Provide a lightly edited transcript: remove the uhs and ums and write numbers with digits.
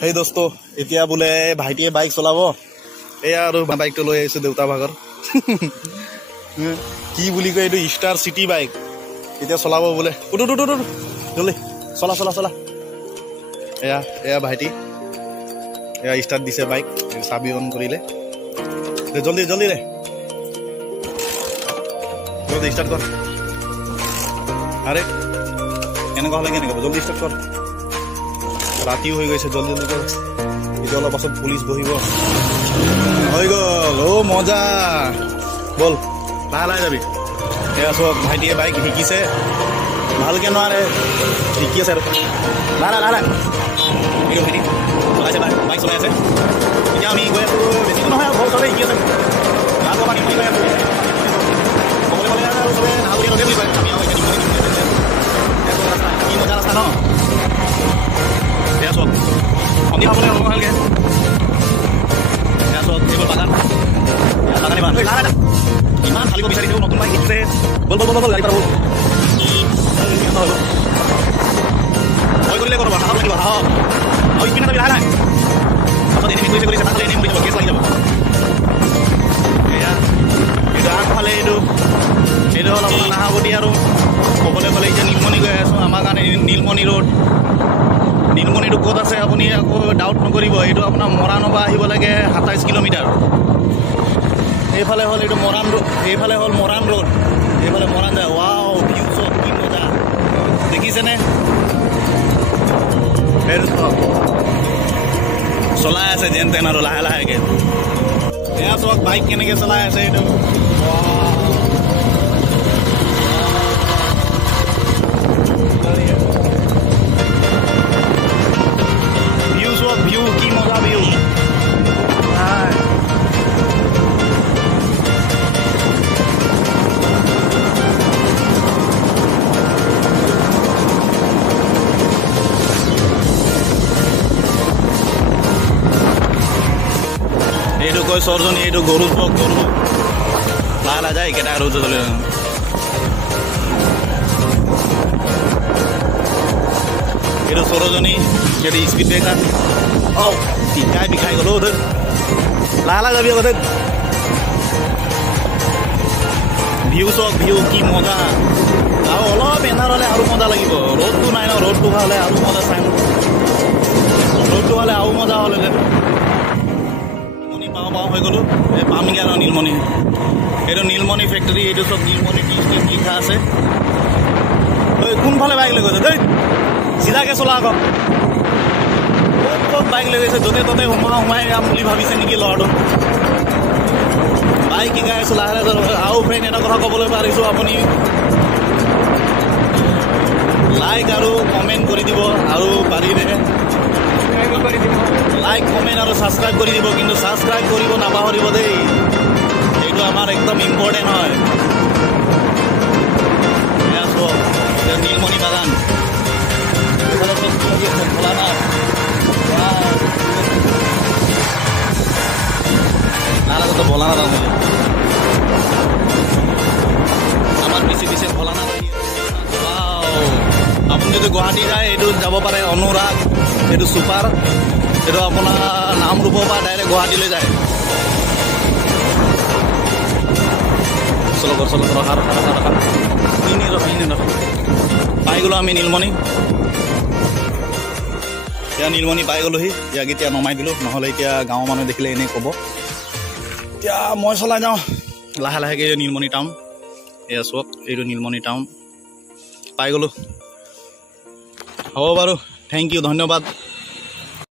Hey dosto, এতিয়া বোলে ভাইটিয়ে বাইক চলাব এয়া আৰু বাইকটো লৈ আহিছো দেউতা ভাগৰ কি বুলি কয় এইটো ষ্টাৰ সিটি বাইক এতিয়া চলাব বোলে জলদি চলা চলা চলা এয়া এয়া ভাইটি এয়া ষ্টাৰ্ট দিছে বাইক চাবি অন কৰিলে জলদি জলদি ৰে জলদি ষ্টাৰ্ট কৰ আৰে কেনেকুৱা হ'লে কেনেকুৱা জলদি ষ্টাৰ্ট কৰ ৰাতিও হৈ গৈছে জলদি জলদি কৰ এতিয়া অলপ পাছত পুলিচ বহিব হৈ গ'ল অ' মজা বল লাহে লাহে যাবি এয়া চব ভাইটিয়ে বাইক শিকিছে ভালকে নোৱাৰে শিকি আছে আৰু লাহে লাহে ভাইটি চলাইছে বাইক চলাই আছে এতিয়া আমি গৈ আছো বেছি নহয় আৰু ঘৰ চবে শিকি আছে আগৰ পানী গৈ আছো ক'বলৈ গ'লে আৰু চবে নাহবৰীয়া নদী বুলি কয় আমি আৰু কি মজা ৰাস্তা ন এয়া চব সন্ধিয়া হ'বলৈ অলপ ভালকৈ এয়া চব এইবোৰ বাগান বাগানে বাগান লাহে ইমান ঢালিব বিচাৰিছে নতুন বাইক শিকিছে বল বল বল বল গাড়ী পাৰ ভয় কৰিলে কৰবা সাহস লাগিব সাহস আৰু ইপিনে যাবি লাহে লাহে পাছত এনে কৰিছে তাহলে এনে মৰি যাব কেছ লাগি যাব এয়া এইটো আগফালে এইটো হ'ল আপোনাৰ নাহাবতী আৰু ক'বলৈ গ'লে এতিয়া নীলমণি গৈ আছোঁ আমাৰ কাৰণে নীলমণি ৰোড নীলমণিটো ক'ত আছে আপুনি আকৌ ডাউট নকৰিব এইটো আপোনাৰ মৰাণৰ আহিব লাগে 27 কিলোমিটাৰ এইফালে হ'ল এইটো মৰাণ ৰোড এইফালে হ'ল মৰাণ ৰোড এইফালে মৰাণ যায় ৱাও ভিউ চব কি মজা দেখিছেনে সেইটো চব চলাই আছে যেন তেন আৰু লাহে লাহেকৈ এয়া চব বাইক কেনেকৈ চলাই আছে এইটো ভিউ চব ভিউ কি মজা ভিউ এইটো কয় চৰজনী এইটো গৰু পক গৰু লাহে লাহে যায় এইকেইটা আৰু চলে এইটো চৰজনী এইটো স্পীড ব্ৰেকাৰ অঁ টিকাই বিষাই গ'লো ধৰ লাহে লাহে যাবি আকৌ ধৰ ভিউ চক ভিউ কি মজা আৰু অলপ এনাৰ হ'লে আৰু মজা লাগিব ৰ'দটো নাই ন ৰ'দটো হ'লে আৰু মজা চাই ৰ'দটো হ'লে আৰু মজা হ'লে পাওঁ হৈ গ'লো এই পামগে আৰু নীলমণি এইটো নীলমণি ফেক্টৰী এইটো চব নীলমণি লিখা আছে ঐ কোনফালে বাইক লৈ গৈছে দেই চিধাকৈ চলা আকৌ ক'ত ক'ত বাইক লৈ গৈছে য'তে ত'তে সোমাই যাম বুলি ভাবিছে নেকি ল'ৰাটো বাইক শিকাই আছোঁ লাহে লাহে আৰু ফ্ৰেণ্ড এটা কথা ক'বলৈ পাৰিছোঁ আপুনি লাইক আৰু কমেণ্ট কৰি দিব আৰু পাৰিলে লাইক কমেণ্ট আৰু ছাবস্ক্ৰাইব কৰি দিব কিন্তু ছাবস্ক্ৰাইব কৰিব নাপাহৰিব দেই এইটো আমাৰ একদম ইম্পৰ্টেণ্ট হয় এয়া চব নীলমণি বাগান ভোলানাথ নালাগতো ভোলানাথ আমি আমাৰ পিছে পিছে ভোলানাথ আপুনি যদি গুৱাহাটী যায় এইটো যাব পাৰে অনুৰাগ এইটো ছুপাৰ এইটো আপোনাৰ নামৰূপৰ পৰা ডাইৰেক্ট গুৱাহাটীলৈ যায় চলক চলক ৰখা পাই গ'লোঁ আমি নীলমণি এতিয়া নীলমণি পাই গ'লোহি ইয়াক এতিয়া নমাই দিলোঁ নহ'লে এতিয়া গাঁৱৰ মানুহে দেখিলে এনেই ক'ব এতিয়া মই চলাই যাওঁ লাহে লাহেকৈ নীলমণি টাউন এয়া চক এইটো নীলমণি টাউন পাই গ'লোঁ হ'ব বাৰু থেংক ইউ ধন্যবাদ